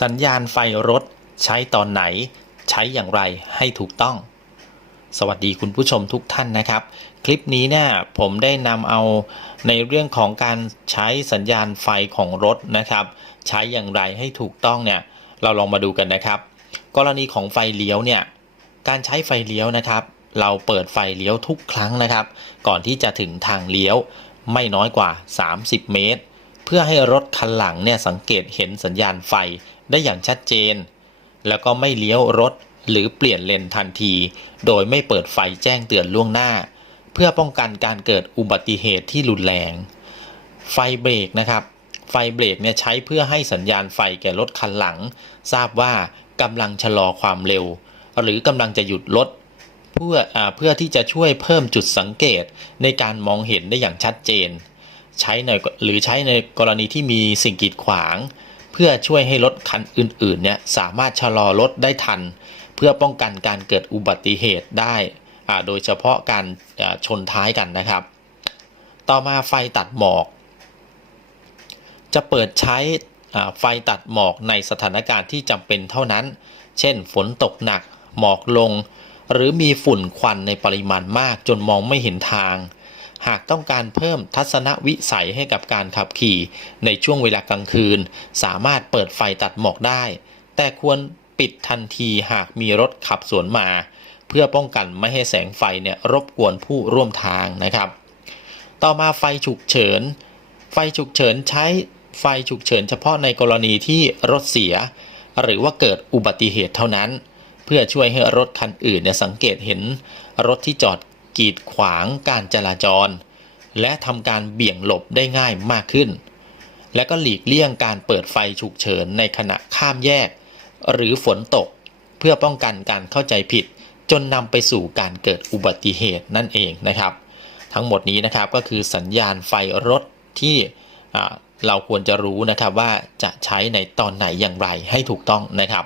สัญญาณไฟรถใช้ตอนไหนใช้อย่างไรให้ถูกต้องสวัสดีคุณผู้ชมทุกท่านนะครับคลิปนี้เนี่ยผมได้นำเอาในเรื่องของการใช้สัญญาณไฟของรถนะครับใช้อย่างไรให้ถูกต้องเนี่ยเราลองมาดูกันนะครับกรณีของไฟเลี้ยวเนี่ยการใช้ไฟเลี้ยวนะครับเราเปิดไฟเลี้ยวทุกครั้งนะครับก่อนที่จะถึงทางเลี้ยวไม่น้อยกว่า30เมตรเพื่อให้รถคันหลังเนี่ยสังเกตเห็นสัญญาณไฟได้อย่างชัดเจนแล้วก็ไม่เลี้ยวรถหรือเปลี่ยนเลนทันทีโดยไม่เปิดไฟแจ้งเตือนล่วงหน้าเพื่อป้องกันการเกิดอุบัติเหตุที่รุนแรงไฟเบรกนะครับไฟเบรกเนี่ยใช้เพื่อให้สัญญาณไฟแก่รถคันหลังทราบว่ากำลังชะลอความเร็วหรือกำลังจะหยุดรถเพื่อที่จะช่วยเพิ่มจุดสังเกตในการมองเห็นได้อย่างชัดเจนใช้ในกรณีที่มีสิ่งกีดขวางเพื่อช่วยให้รถคันอื่นๆเนี่ยสามารถชะลอรถได้ทันเพื่อป้องกันการเกิดอุบัติเหตุได้โดยเฉพาะการชนท้ายกันนะครับต่อมาไฟตัดหมอกจะเปิดใช้ไฟตัดหมอกในสถานการณ์ที่จำเป็นเท่านั้นเช่นฝนตกหนักหมอกลงหรือมีฝุ่นควันในปริมาณมากจนมองไม่เห็นทางหากต้องการเพิ่มทัศนวิสัยให้กับการขับขี่ในช่วงเวลากลางคืนสามารถเปิดไฟตัดหมอกได้แต่ควรปิดทันทีหากมีรถขับสวนมาเพื่อป้องกันไม่ให้แสงไฟเนี่ยรบกวนผู้ร่วมทางนะครับต่อมาไฟฉุกเฉินไฟฉุกเฉินใช้ไฟฉุกเฉินเฉพาะในกรณีที่รถเสียหรือว่าเกิดอุบัติเหตุเท่านั้นเพื่อช่วยให้รถคันอื่นเนี่ยสังเกตเห็นรถที่จอดกีดขวางการจราจรและทำการเบี่ยงหลบได้ง่ายมากขึ้นและก็หลีกเลี่ยงการเปิดไฟฉุกเฉินในขณะข้ามแยกหรือฝนตกเพื่อป้องกันการเข้าใจผิดจนนำไปสู่การเกิดอุบัติเหตุนั่นเองนะครับทั้งหมดนี้นะครับก็คือสัญญาณไฟรถที่เราควรจะรู้นะครับว่าจะใช้ในตอนไหนอย่างไรให้ถูกต้องนะครับ